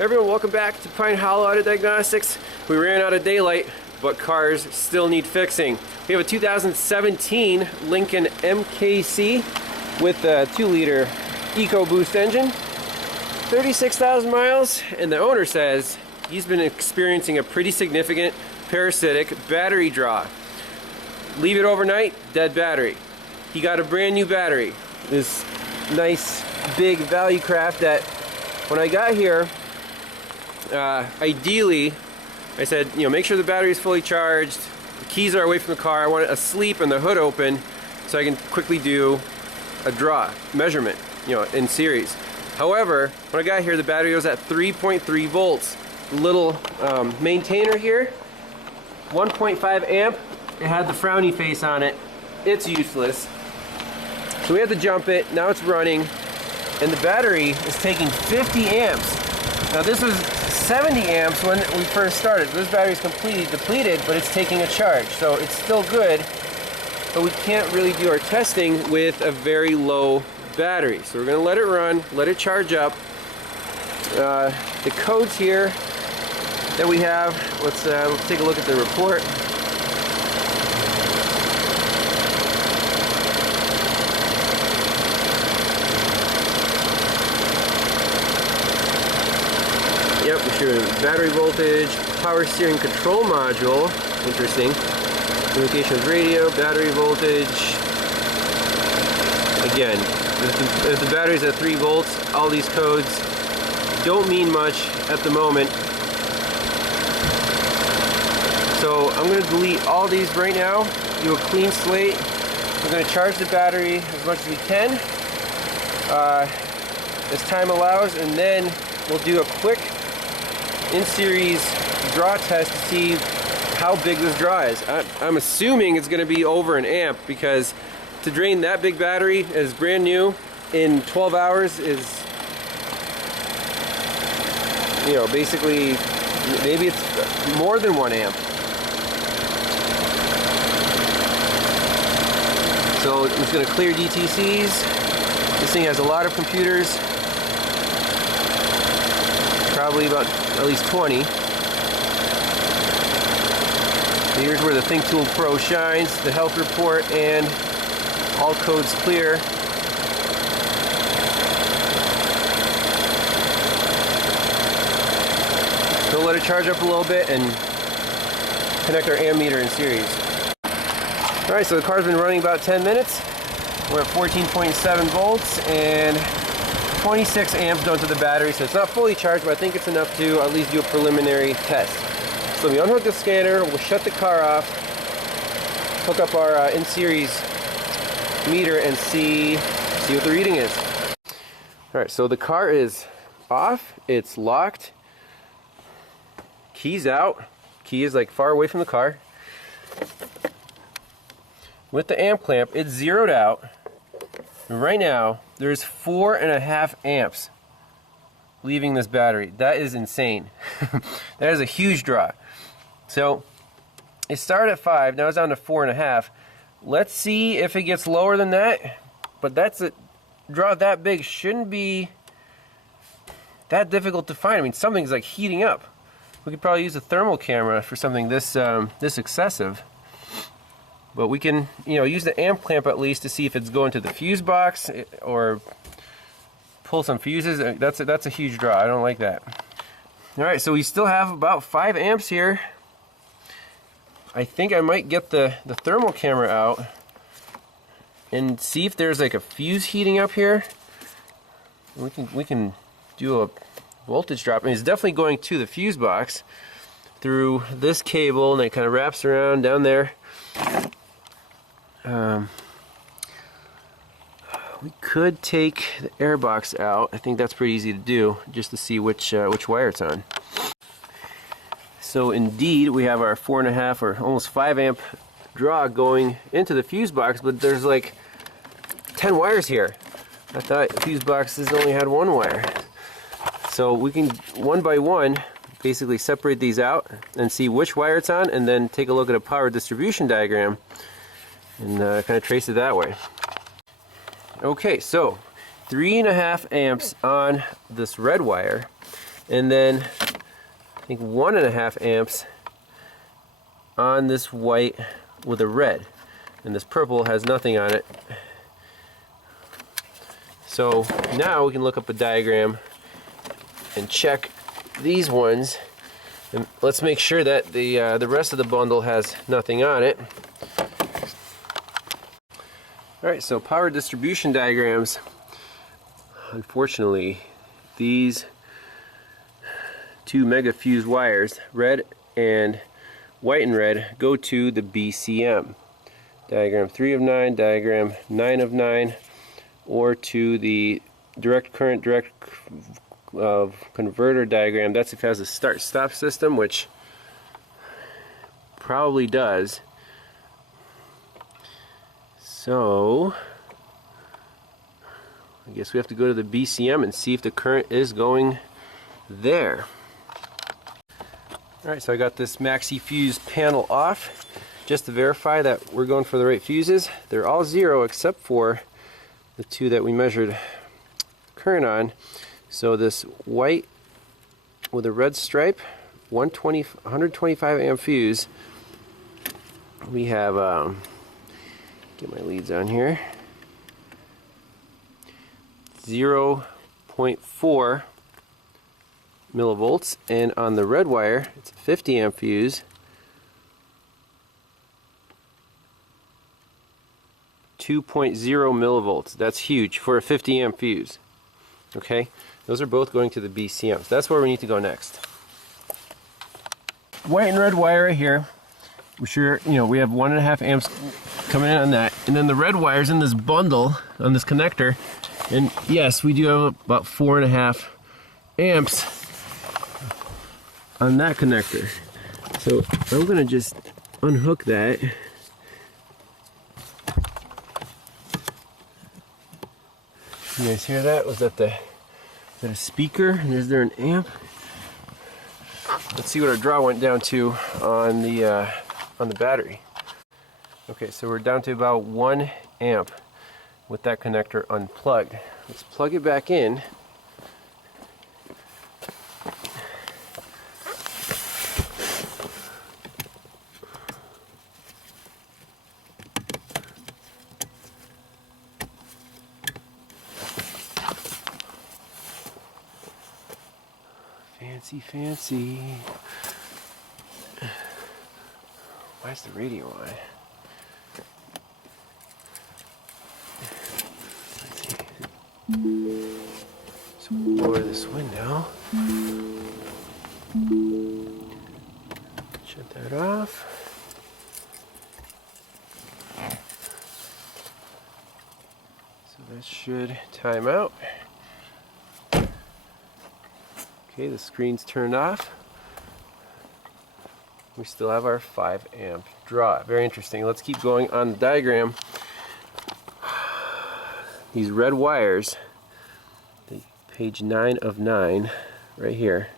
Everyone, welcome back to Pine Hollow Auto Diagnostics. We ran out of daylight, but cars still need fixing. We have a 2017 Lincoln MKC with a 2-liter EcoBoost engine, 36,000 miles, and the owner says he's been experiencing a pretty significant parasitic battery draw. Leave it overnight, dead battery. He got a brand new battery, this nice big Valucraft that when I got here, ideally, I said, make sure the battery is fully charged, the keys are away from the car, I want it asleep and the hood open so I can quickly do a draw measurement, in series. However, when I got here, the battery was at 3.3 volts. Little maintainer here, 1.5 amp. It had the frowny face on it. It's useless. So we had to jump it. Now it's running, and the battery is taking 50 amps. Now this was 70 amps when we first started. This battery is completely depleted, but it's taking a charge. So it's still good, but we can't really do our testing with a very low battery. So we're gonna let it run, let it charge up. The codes here that we have, let's take a look at the report. Yep, we show battery voltage, power steering control module, interesting. Communications radio, battery voltage. Again, if the battery's at 3 volts, all these codes don't mean much at the moment. So I'm going to delete all these right now, do a clean slate. We're going to charge the battery as much as we can, as time allows, and then we'll do a quick in-series draw test to see how big this draw is. I'm assuming it's going to be over an amp, because to drain that big battery as brand new in 12 hours is, basically, maybe it's more than 1 amp. So it's going to clear DTCs. This thing has a lot of computers, probably about at least 20. Here's where the THINKTOOL Pro shines, the health report, and all codes clear. So we'll let it charge up a little bit and connect our ammeter in series. Alright, so the car's been running about 10 minutes. We're at 14.7 volts and 26 amps done to the battery, so it's not fully charged, but I think it's enough to at least do a preliminary test. So we unhook the scanner, we'll shut the car off, hook up our in-series meter and see what the reading is. Alright, so the car is off, it's locked, keys out, key is like far away from the car. With the amp clamp, it's zeroed out. And right now, there's 4.5 amps leaving this battery. That is insane. That is a huge draw. So it started at 5, now it's down to 4.5. Let's see if it gets lower than that. But that's a draw that big shouldn't be that difficult to find. I mean, something's like heating up. We could probably use a thermal camera for something this excessive. But we can, use the amp clamp at least to see if it's going to the fuse box or pull some fuses. That's a huge draw. I don't like that. All right, so we still have about 5 amps here. I think I might get the thermal camera out and see if there's like a fuse heating up here. We can do a voltage drop. I mean, it's definitely going to the fuse box through this cable, and it kind of wraps around down there. We could take the air box out. I think that's pretty easy to do, just to see which wire it's on. So indeed, we have our 4.5 or almost 5 amp draw going into the fuse box, but there's like 10 wires here. I thought the fuse boxes only had 1 wire. So we can, one by one, basically separate these out and see which wire it's on, and then take a look at a power distribution diagram and kind of trace it that way. Okay, so 3.5 amps on this red wire, and then I think 1.5 amps on this white with a red, and this purple has nothing on it. So now we can look up a diagram and check these ones, and let's make sure that the rest of the bundle has nothing on it. Alright, so power distribution diagrams. Unfortunately, these two mega fuse wires, red and white and red, go to the BCM. Diagram 3 of 9, diagram 9 of 9, or to the direct current direct converter diagram. That's if it has a start-stop system, which probably does. So I guess we have to go to the BCM and see if the current is going there. Alright, so I got this maxi fuse panel off just to verify that we're going for the right fuses. They're all 0 except for the two that we measured current on. So this white with a red stripe, 125 amp fuse. We have, get my leads on here, 0.4 millivolts, and on the red wire it's a 50 amp fuse, 2.0 millivolts. That's huge for a 50 amp fuse. Okay, those are both going to the BCMs. That's where we need to go next. White and red wire right here. We're sure, we have 1.5 amps coming in on that, and then the red wire's in this bundle on this connector, and yes, we do have about 4.5 amps on that connector. So I'm gonna just unhook that. You guys hear that? Was that a speaker? And is there an amp? Let's see what our draw went down to on the battery. Okay, so we're down to about 1 amp with that connector unplugged. Let's plug it back in. Fancy. Why is the radio on? Let's see. So we'll lower this window. Shut that off. So that should time out. Okay, the screen's turned off. We still have our 5 amp draw. Very interesting. Let's keep going on the diagram. These red wires, page 9 of 9, right here.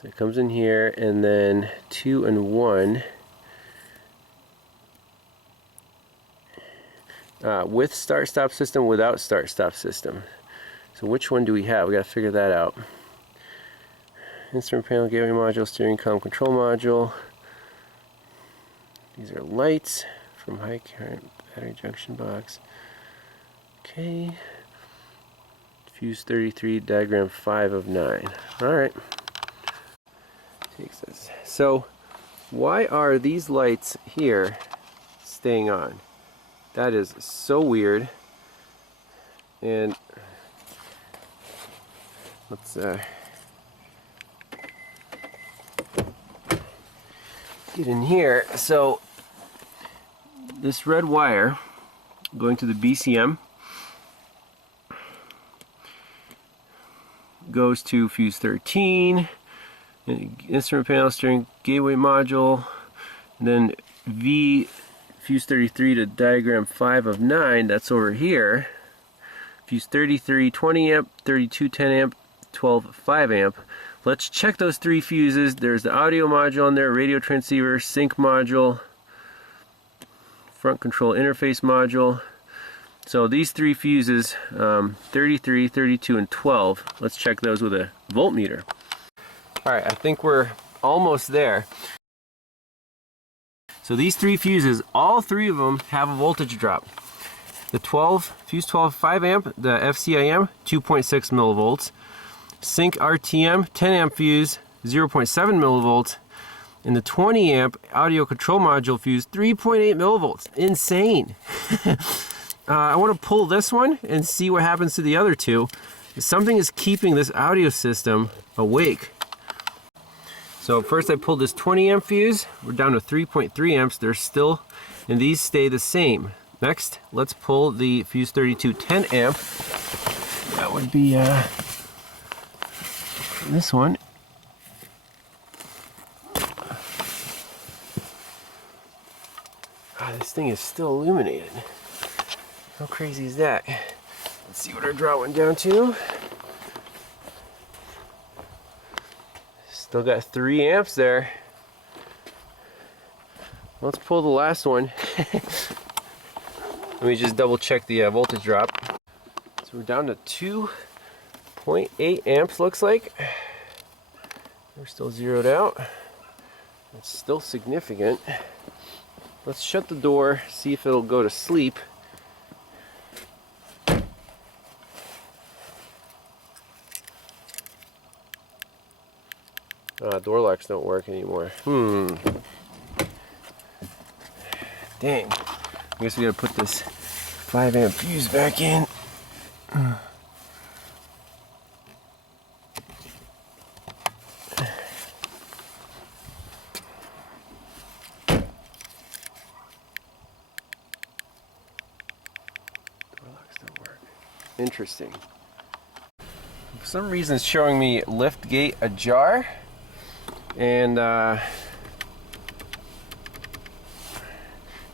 So it comes in here, and then 2 and 1. With start-stop system, without start-stop system. So which one do we have? We got to figure that out. Instrument panel, gateway module, steering column, control module. These are lights from high current battery junction box. Okay. Fuse 33, diagram 5 of 9. Alright. Takes this. So why are these lights here staying on? That is so weird. And let's get in here. So this red wire going to the BCM goes to fuse 13, instrument panel, steering gateway module, and then V fuse 33 to diagram 5 of 9. That's over here. Fuse 33 20 amp, 32 10 amp, 12 5 amp. Let's check those 3 fuses. There's the audio module on there, radio transceiver, sync module, front control interface module. So these three fuses, 33, 32, and 12, let's check those with a voltmeter. Alright, I think we're almost there. So these three fuses, all three of them have a voltage drop. The 12, fuse 12, 5 amp, the FCIM, 2.6 millivolts. Sync RTM, 10 amp fuse, 0.7 millivolts. And the 20 amp audio control module fuse, 3.8 millivolts. Insane. I want to pull this one and see what happens to the other two. Something is keeping this audio system awake. So first I pulled this 20 amp fuse. We're down to 3.3 amps. They're still, and these stay the same. Next, let's pull the fuse 32 10 amp. That would be this one. This thing is still illuminated. How crazy is that? Let's see what our draw went down to. Still got 3 amps there. Let's pull the last one. Let me just double check the voltage drop. So we're down to 2.8 amps, looks like. We're still zeroed out. It's still significant. Let's shut the door, see if it'll go to sleep. Door locks don't work anymore. Dang. I guess we gotta put this 5 amp fuse back in. Interesting. For some reason it's showing me lift gate ajar, and the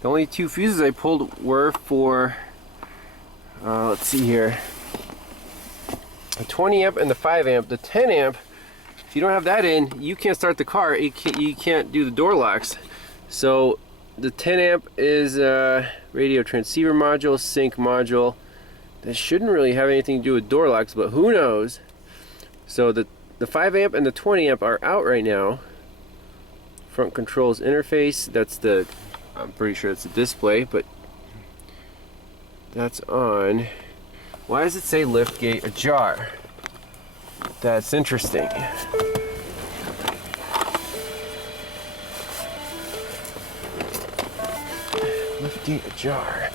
only 2 fuses I pulled were for let's see here, the 20 amp and the 5 amp. The 10 amp, if you don't have that in, you can't start the car. You can't do the door locks. So the 10 amp is radio transceiver module, sync module. That shouldn't really have anything to do with door locks, but who knows. So the 5 amp and the 20 amp are out right now. Front controls interface, that's the, I'm pretty sure it's the display, but that's on. Why does it say lift gate ajar? That's interesting. Lift gate ajar.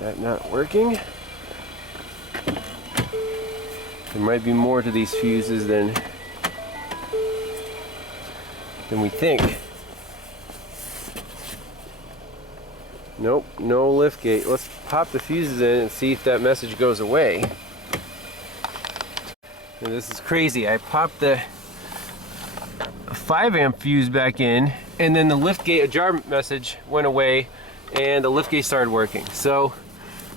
That not working? There might be more to these fuses than we think. Nope, no lift gate. Let's pop the fuses in and see if that message goes away. And this is crazy. I popped the 5 amp fuse back in, and then the lift gate ajar message went away, and the lift gate started working. So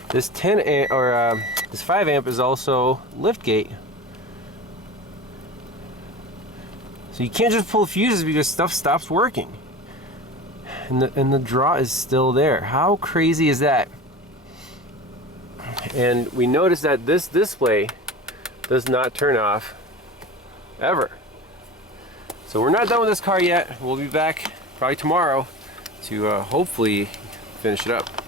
this 10 amp or this 5 amp is also lift gate. So you can't just pull fuses because stuff stops working. And the draw is still there. How crazy is that? And we notice that this display does not turn off ever. So we're not done with this car yet. We'll be back probably tomorrow to hopefully finish it up.